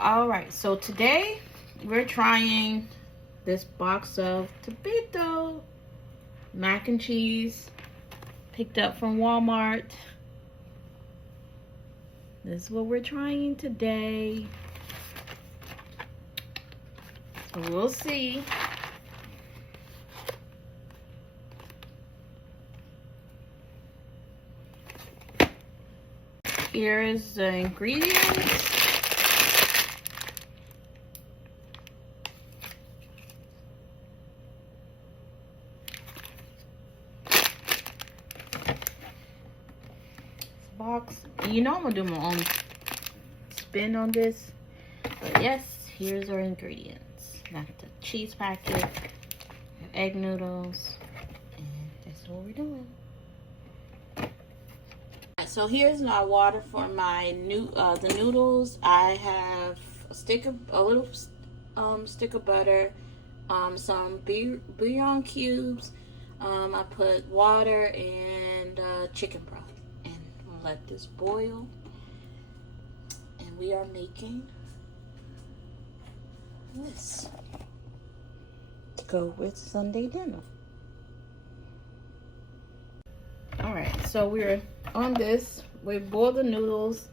All right, so today we're trying this box of Tapatio Mac and Cheese picked up from Walmart. This is what we're trying today. So we'll see. Here is the ingredients. Box. You know I'm gonna do my own spin on this, but yes, here's our ingredients. Got the cheese packet, egg noodles, and that's what we're doing. So here's my water for my the noodles. I have a little stick of butter, some bouillon cubes. I put water and chicken broth. Let this boil, and we are making this to go with Sunday dinner. All right, so we're on this. We boil the noodles,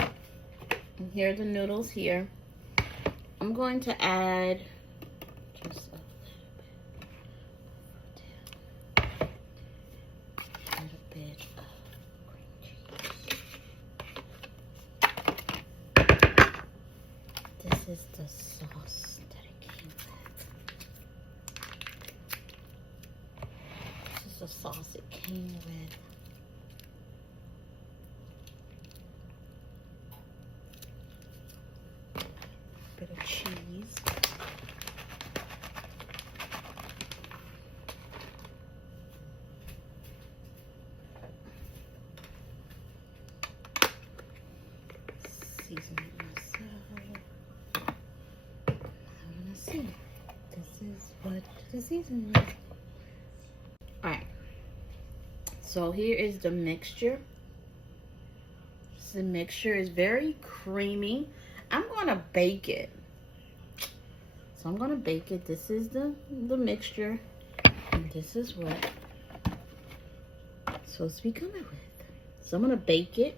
and here are the noodles here. I'm going to add just a little bit of this is the sauce that it came with. This is the sauce it came with. A bit of cheese. Season it myself. See, this is what the seasoning is. Alright, so here is the mixture. The mixture is very creamy. I'm gonna bake it. So I'm gonna bake it. This is the mixture, and this is what it's supposed to be coming with. So I'm gonna bake it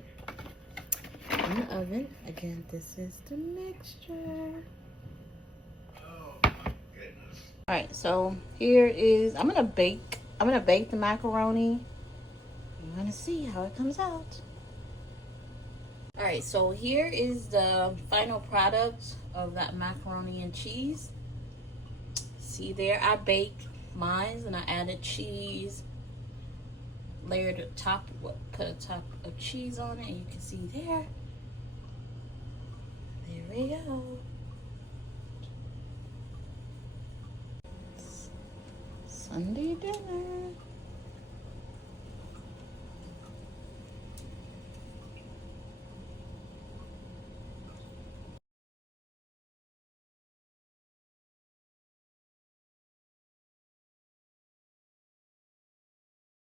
in the oven. Again, this is the mixture. All right, so here is, I'm gonna bake the macaroni. I'm gonna see how it comes out. All right, so here is the final product of that macaroni and cheese. See there, I baked mine and I added cheese, layered the top, put a top of cheese on it, and you can see there. There we go. Sunday dinner.